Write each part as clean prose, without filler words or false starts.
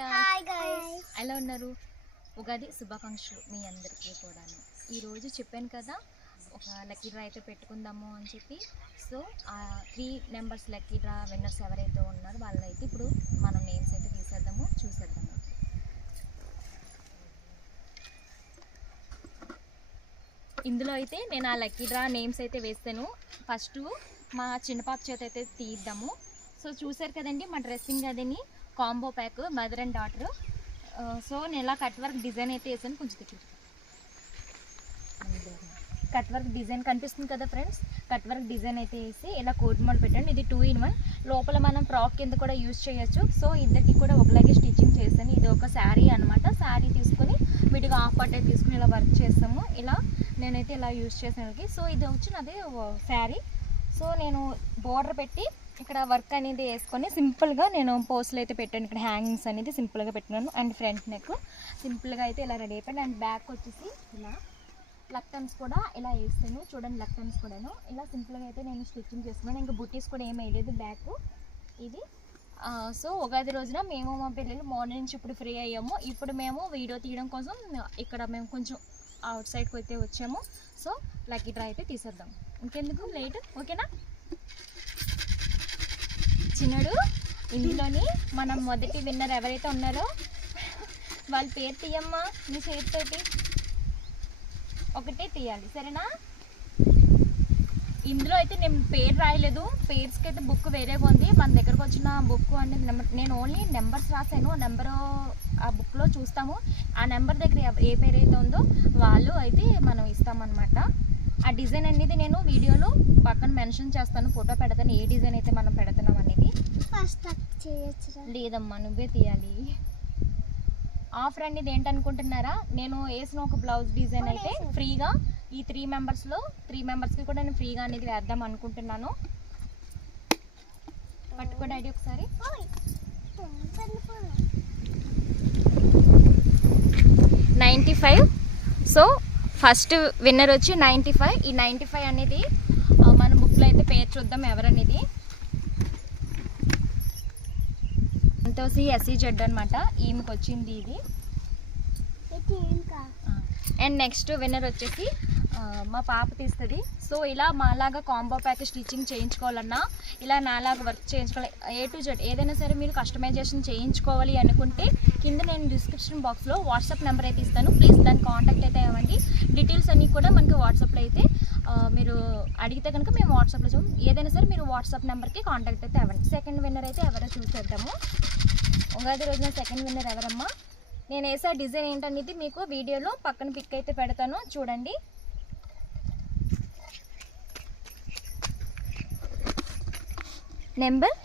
Hi guys ఎలా ఉన్నారు? ఉగాది శుభాకాంక్షలు మీ అందరికీ కూడా. ఈరోజు చెప్పాను కదా ఒక లక్కీ డ్రా అయితే పెట్టుకుందాము అని చెప్పి. సో ఆ 3 నెంబర్స్ లక్కీ డ్రా విన్నర్స్ ఎవరైతే ఉన్నారో వాళ్ళైతే ఇప్పుడు మనం నేమ్స్ అయితే తీసేద్దాము, చూసేద్దాము. ఇందులో అయితే నేను ఆ లక్కీ డ్రా నేమ్స్ అయితే వేస్తాను. ఫస్ట్ మా చిన్న పాప చేత అయితే తీద్దాము. సో చూసారు కదండి మా డ్రెస్సింగ్ అదని combo pack mother and daughter. So నేను ఇలా కట్ వర్క్ డిజైన్ అయితే వేసాను. కొంచెం దగ్గర కట్ వర్క్ డిజైన్ కనిపిస్తుంది కదా ఫ్రెండ్స్, కట్ వర్క్ డిజైన్ అయితే వేసి ఇలా కోట్ మోడల్ పెట్టాను. ఇది 2 in 1, లోపల మనం ఫ్రాక్ కింద కూడా యూజ్ చేయొచ్చు. సో ఇద్దరికి కూడా ఒకలాగే స్టిచ్చింగ్ చేస్తాను. ఇది ఒక శారీ అనమాట. శారీ తీసుకొని విడిగా హాఫ్ పార్ట్ అయితే తీసుకుని ఇలా వర్క్ చేస్తాము. ఇలా నేనైతే ఇలా యూజ్ చేసాను. సో ఇది వచ్చినది శారీ. సో నేను బోర్డర్ పెట్టి ఇక్కడ వర్క్ అనేది వేసుకొని సింపుల్గా నేను పోస్టులు అయితే పెట్టాను. ఇక్కడ హ్యాంగింగ్స్ అనేది సింపుల్గా పెట్టినాను. అండ్ ఫ్రంట్ నెక్ సింపుల్గా అయితే ఇలా రెడీ అయిపోయింది. అండ్ బ్యాక్ వచ్చేసి ఇలా లక్టమ్స్ కూడా ఇలా వేస్తాను. చూడండి లక్టమ్స్ కూడాను ఇలా సింపుల్గా అయితే నేను స్టిచ్చింగ్ చేస్తున్నాను. ఇంకా బుట్టీస్ కూడా ఏం వేయలేదు బ్యాక్ ఇది. సో ఉగాది రోజున మేము మా పిల్లలు మార్నింగ్ నుంచి ఇప్పుడు ఫ్రీ అయ్యాము. ఇప్పుడు మేము వీడియో తీయడం కోసం ఇక్కడ మేము కొంచెం అవుట్ సైడ్కి అయితే వచ్చాము. సో లక్కీ డ్రా అయితే తీసేద్దాం, ఇంకెందుకు లేట్. ఓకేనా చిన్నడు? ఇందులోని మనం మొదటి విన్నర్ ఎవరైతే ఉన్నారో వాళ్ళ పేరు తీయమ్మా. నీ చేతితోటి ఒకటే తీయాలి, సరేనా? ఇందులో అయితే నేను పేరు రాయలేదు. పేర్స్కి అయితే బుక్ వేరేగా ఉంది. మన దగ్గరకు వచ్చిన బుక్ అనేది నెంబర్, నేను ఓన్లీ నెంబర్స్ రాశాను. నెంబరు ఆ బుక్లో చూస్తాము. ఆ నెంబర్ దగ్గర ఏ పేరు అయితే ఉందో వాళ్ళు అయితే మనం ఇస్తామన్నమాట. ఆ డిజైన్ అనేది నేను వీడియోలో పక్కన మెన్షన్ చేస్తాను, ఫోటో పెడతాను, ఏ డిజైన్ అయితే మనం పెడుతున్నాం అనేది. లేదమ్మా నువ్వే తీయాలి. ఆఫర్ అనేది ఏంటనుకుంటున్నారా? నేను వేసిన ఒక బ్లౌజ్ డిజైన్ అయితే ఫ్రీగా ఈ 3 మెంబర్స్కి కూడా నేను ఫ్రీగా అనేది వేద్దాం అనుకుంటున్నాను. పట్టుకోండి ఐడి ఒకసారి. 95. సో ఫస్ట్ విన్నర్ వచ్చి 95. ఈ 95 అనేది మన బుక్లో అయితే పేరు చూద్దాం ఎవరనేది. సంతోషి SEZ అనమాట, ఈమెకి వచ్చింది ఇది. అండ్ నెక్స్ట్ విన్నర్ వచ్చేసి మా పాప తీస్తుంది. సో ఇలా మాలాగా కాంబో ప్యాక్ స్టిచ్చింగ్ చేయించుకోవాలన్నా, ఇలా నాలాగా వర్క్ చేయించుకోవాలి, A to Z ఏదైనా సరే మీరు కస్టమైజేషన్ చేయించుకోవాలి అనుకుంటే కింద నేను డిస్క్రిప్షన్ బాక్స్లో వాట్సాప్ నెంబర్ అయితే ఇస్తాను. ప్లీజ్ దాన్ని కాంటాక్ట్ అయితే అవ్వండి. డీటెయిల్స్ అన్నీ కూడా మనకి వాట్సాప్లో అయితే మీరు అడిగితే కనుక మేము వాట్సాప్లో ఏదైనా సరే మీరు వాట్సాప్ నెంబర్కి కాంటాక్ట్ అయితే అవ్వండి. సెకండ్ విన్నర్ అయితే ఎవరో చూసేద్దాము. ఉగాది రోజున సెకండ్ విన్నర్ ఎవరమ్మా? నేను వేసే డిజైన్ ఏంటనేది మీకు వీడియోలో పక్కన పిక్ అయితే పెడతాను, చూడండి. నెంబర్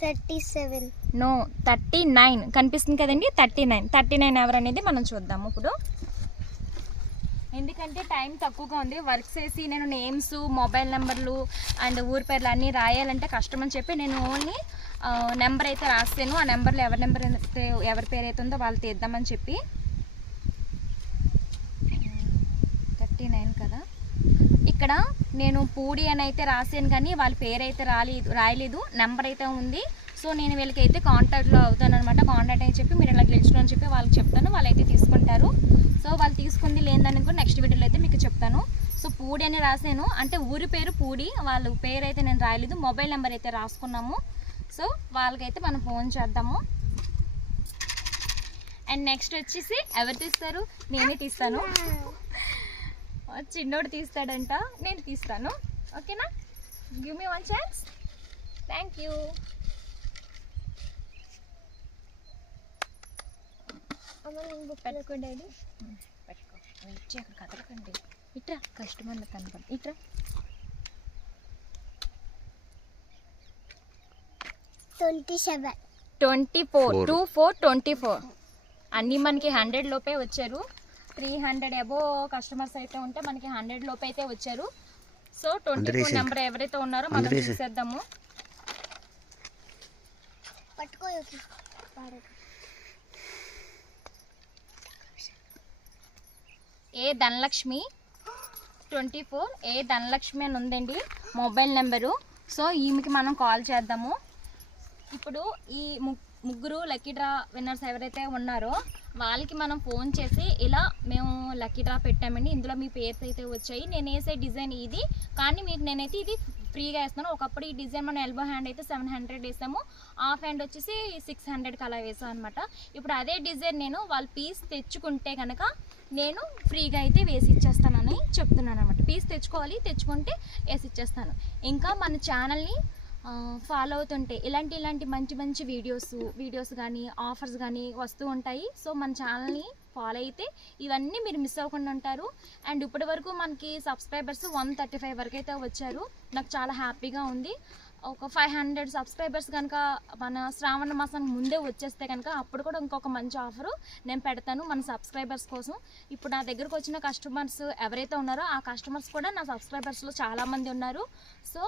37. నో 39 కనిపిస్తుంది కదండి. 39 ఎవరనేది మనం చూద్దాము ఇప్పుడు. ఎందుకంటే టైం తక్కువగా ఉంది. వర్క్స్ వేసి నేను నేమ్స్, మొబైల్ నెంబర్లు అండ్ ఊరి పేర్లు అన్నీ రాయాలంటే కష్టం అని చెప్పి నేను ఓన్లీ నెంబర్ అయితే రాస్తాను. ఆ నెంబర్లో ఎవరి పేరు అయితే ఉందో వాళ్ళు తీద్దామని చెప్పి. 39 కదా. ఇక్కడ నేను పూడి అని అయితే రాసాను కానీ వాళ్ళ పేరు అయితే రాయలేదు, నెంబర్ అయితే ఉంది. సో నేను వీళ్ళకైతే కాంటాక్ట్లో అవుతాను అనమాట. కాంటాక్ట్ అని చెప్పి మీరు ఇలా గెలుచుకుని అని చెప్పి వాళ్ళకి చెప్తాను, వాళ్ళైతే తీసుకుంటారు. సో వాళ్ళు తీసుకుంది లేదని కూడా నెక్స్ట్ వీడియోలో అయితే మీకు చెప్తాను. సో పూడి అని రాసాను, అంటే ఊరి పేరు పూడి, వాళ్ళ పేరు అయితే నేను రాయలేదు, మొబైల్ నెంబర్ అయితే రాసుకున్నాము. సో వాళ్ళకైతే మనం ఫోన్ చేద్దాము. అండ్ నెక్స్ట్ వచ్చేసి ఎవరు తీస్తారు? నేనే తీస్తాను. చిన్నోడు తీస్తాడంట, నేను తీస్తాను. ఓకేనా? Give me 1 chance. Thank you. పెట్టుకోండి ఐడి, పెట్టుకో. ఇచ్చి అక్కడ కదలకండి. ఇట్రా, కస్టమర్లు కనపడి ఇట్రా. 27. 24 అన్నీ మనకి 100 లోపే వచ్చారు. 300 అబోవ్ కస్టమర్స్ అయితే ఉంటే మనకి 100 లోపే అయితే వచ్చారు. సో 24 నెంబర్ ఎవరైతే ఉన్నారో మనం చూసేద్దాము. ఏ ధనలక్ష్మి 24 ఏ ధనలక్ష్మి అని ఉందండి మొబైల్ నెంబరు. సో ఈమెకి మనం కాల్ చేద్దాము. ఇప్పుడు ఈ ముగ్గురు లక్కీ డ్రా విన్నర్స్ ఎవరైతే ఉన్నారో వాళ్ళకి మనం ఫోన్ చేసి ఇలా మేము లక్కీ డ్రా పెట్టామండి, ఇందులో మీ పేర్స్ అయితే వచ్చాయి, నేను వేసే డిజైన్ ఇది, కానీ మీకు నేనైతే ఇది ఫ్రీగా వేస్తాను. ఒకప్పుడు ఈ డిజైన్ మనం ఎల్బో హ్యాండ్ అయితే 700 వేసాము, హాఫ్ హ్యాండ్ వచ్చేసి 600కి అలా వేసాం అనమాట. ఇప్పుడు అదే డిజైన్ నేను వాళ్ళ పీస్ తెచ్చుకుంటే కనుక నేను ఫ్రీగా అయితే వేసి ఇచ్చేస్తానని చెప్తున్నాను అనమాట. పీస్ తెచ్చుకోవాలి, తెచ్చుకుంటే వేసి ఇచ్చేస్తాను. ఇంకా మన ఛానల్ని ఫాలో అవుతుంటే ఇలాంటి మంచి మంచి వీడియోస్ కానీ ఆఫర్స్ కానీ వస్తూ ఉంటాయి. సో మన ఛానల్ని ఫాలో అయితే ఇవన్నీ మీరు మిస్ అవ్వకుండా ఉంటారు. అండ్ ఇప్పటి వరకు మనకి సబ్స్క్రైబర్స్ 135 వరకు అయితే వచ్చారు, నాకు చాలా హ్యాపీగా ఉంది. ఒక 500 సబ్స్క్రైబర్స్ కనుక మన శ్రావణ మాసానికి ముందే వచ్చేస్తే కనుక అప్పుడు కూడా ఇంకొక మంచి ఆఫరు నేను పెడతాను మన సబ్స్క్రైబర్స్ కోసం. ఇప్పుడు నా దగ్గరకు వచ్చిన కస్టమర్స్ ఎవరైతే ఉన్నారో ఆ కస్టమర్స్ కూడా నా సబ్స్క్రైబర్స్లో చాలామంది ఉన్నారు. సో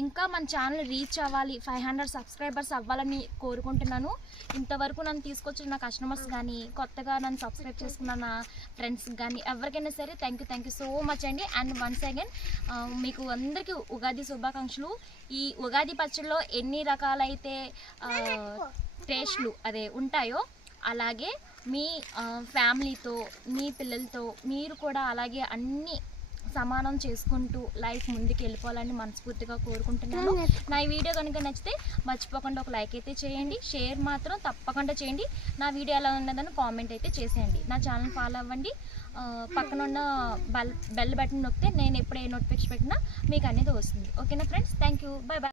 ఇంకా మన ఛానల్ రీచ్ అవ్వాలి, 500 సబ్స్క్రైబర్స్ అవ్వాలని కోరుకుంటున్నాను. ఇంతవరకు నన్ను తీసుకొచ్చిన నా కస్టమర్స్ కానీ కొత్తగా నన్ను సబ్స్క్రైబ్ చేసుకున్న నా ఫ్రెండ్స్కి కానీ ఎవరికైనా సరే థ్యాంక్ యూ సో మచ్ అండి. అండ్ వన్స్ అగైన్ మీకు అందరికీ ఉగాది శుభాకాంక్షలు. ఈ ఉగాది పచ్చడిలో ఎన్ని రకాలైతే టేస్ట్లు అదే ఉంటాయో అలాగే మీ ఫ్యామిలీతో మీ పిల్లలతో మీరు కూడా అలాగే అన్నీ సమానం చేసుకుంటూ లైఫ్ ముందుకు వెళ్ళిపోవాలని మనస్ఫూర్తిగా కోరుకుంటున్నాను. నా ఈ వీడియో కనుక నచ్చితే మర్చిపోకుండా ఒక లైక్ అయితే చేయండి, షేర్ మాత్రం తప్పకుండా చేయండి, నా వీడియో ఎలా ఉన్నదని కామెంట్ అయితే చేసేయండి, నా ఛానల్ ఫాలో అవ్వండి. పక్కన ఉన్న బెల్ బటన్ నొక్కితే నేను ఎప్పుడు ఏ నోటిఫికేషన్ పెట్టినా మీకు అనేది వస్తుంది. ఓకేనా friends, thank you, bye bye.